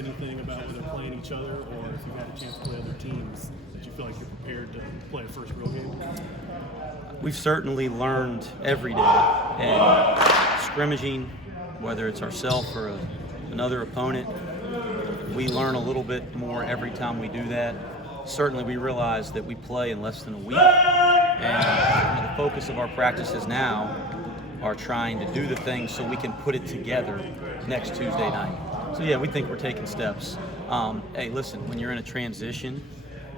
learned anything about whether playing each other or if you've had a chance to play other teams that you feel like you're prepared to play a first real game? We've certainly learned every day, and scrimmaging, whether it's ourselves or another opponent, we learn a little bit more every time we do that. Certainly we realize that we play in less than a week, and the focus of our practices now are trying to do the things so we can put it together next Tuesday night. So yeah, we think we're taking steps. Hey, listen, when you're in a transition,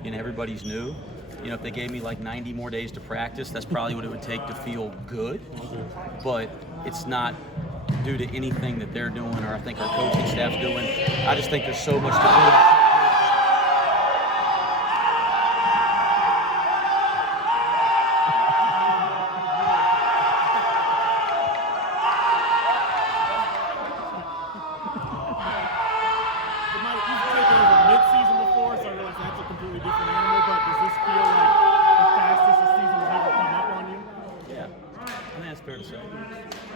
everybody's new. If they gave me like 90 more days to practice, that's probably what it would take to feel good. But it's not due to anything that they're doing or I think our coaching staff's doing. I just think there's so much to do.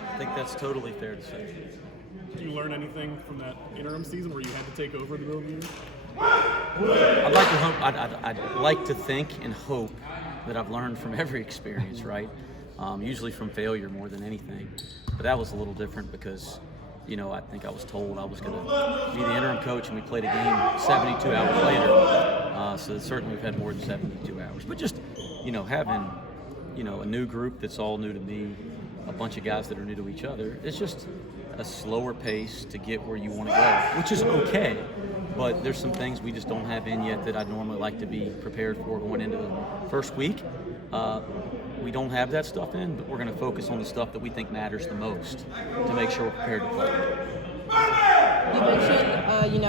I think that's totally fair to say. Did you learn anything from that interim season where you had to take over in the middle of the year? I'd like to think and hope that I've learned from every experience, right? Usually from failure more than anything. But that was a little different because, I think I was told I was going to be the interim coach and we played a game 72 hours later. So certainly we've had more than 72 hours. But just, having, a new group that's all new to me, a bunch of guys that are new to each other, it's just a slower pace to get where you want to go, which is okay. But there's some things we just don't have in yet that I'd normally like to be prepared for going into the first week. We don't have that stuff in, but we're going to focus on the stuff that we think matters the most to make sure we're prepared to play. You mentioned,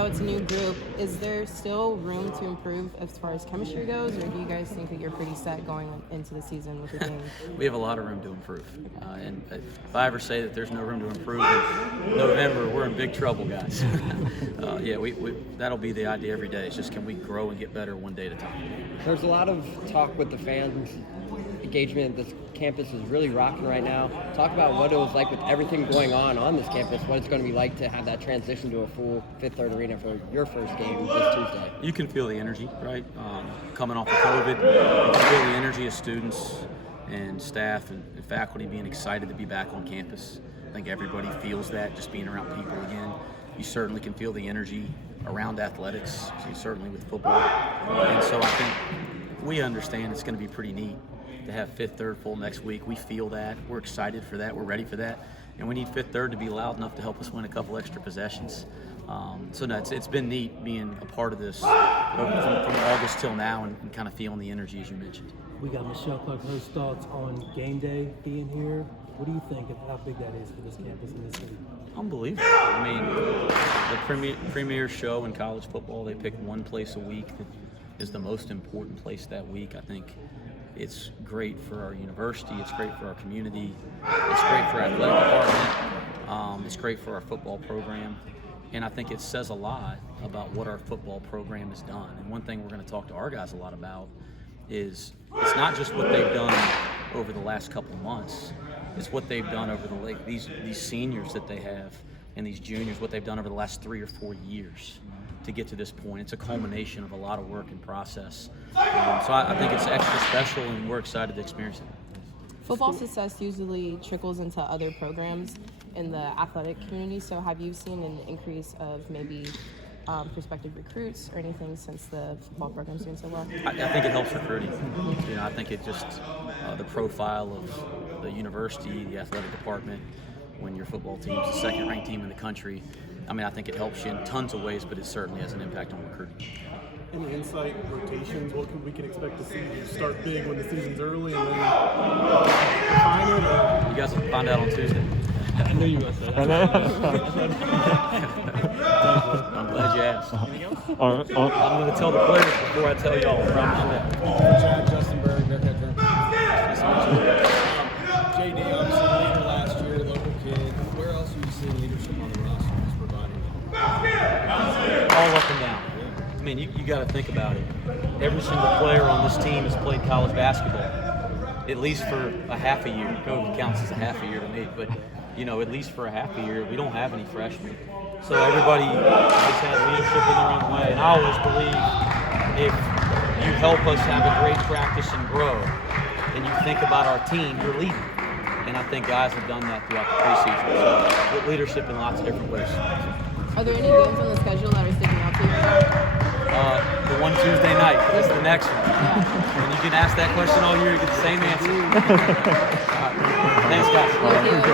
it's a new group. Is there still room to improve as far as chemistry goes, or do you guys think that you're pretty set going into the season with the game? We have a lot of room to improve. And if I ever say that there's no room to improve in November, we're in big trouble, guys. That'll be the idea every day. It's just can we grow and get better one day at a time. There's a lot of talk with the fans. Engagement. This campus is really rocking right now. Talk about what it was like with everything going on this campus, what it's going to be like to have that transition to a full Fifth Third Arena for your first game this Tuesday. You can feel the energy, right? Coming off of COVID, you can feel the energy of students and staff and faculty being excited to be back on campus. I think everybody feels that, just being around people again. You certainly can feel the energy around athletics, certainly with football. And so I think we understand it's going to be pretty neat to have Fifth Third full next week. We feel that. We're excited for that. We're ready for that. And we need Fifth Third to be loud enough to help us win a couple extra possessions. It's been neat being a part of this from August till now and kind of feeling the energy as you mentioned. We got Michelle Clark-Hurst's thoughts on game day being here. What do you think of how big that is for this campus and this city? Unbelievable. I mean, the premier show in college football, they pick one place a week that is the most important place that week. I think it's great for our university. It's great for our community. It's great for our athletic department. It's great for our football program. And I think it says a lot about what our football program has done. And one thing we're going to talk to our guys a lot about is it's not just what they've done over the last couple of months. It's what they've done over these seniors that they have and these juniors, what they've done over the last 3 or 4 years to get to this point. It's a culmination of a lot of work and process. So I think it's extra special, and we're excited to experience it. Football success usually trickles into other programs in the athletic community. So have you seen an increase of maybe prospective recruits or anything since the football program's doing so well? I think it helps recruiting. I think it just the profile of the university, the athletic department, when your football team's the second-ranked team in the country. I think it helps you in tons of ways, but it certainly has an impact on recruiting. Any insight, rotations, what we can expect to see? You start big when the season's early and then refine it? Or? You guys will find out on Tuesday. I knew you were going to say that. I'm glad you asked. I'm going to tell the players before I tell y'all. I promise you that. Chad, Justin Berg, Bearcat JD, obviously leader last year, local kid. Where else are you seeing leadership on the roster who's providing it? All up and down. You got to think about it. Every single player on this team has played college basketball, at least for a half a year. COVID counts as a half a year to me, but at least for a half a year, we don't have any freshmen. So everybody just has leadership in their own way. And I always believe if you help us have a great practice and grow, and you think about our team, you're leading. And I think guys have done that throughout the preseason. So with leadership in lots of different ways. Are there any games on the schedule that are sticking out to you right now? The one Tuesday night is the next one. And you can ask that question all year, you get the same answer. Thanks, guys. Thank you.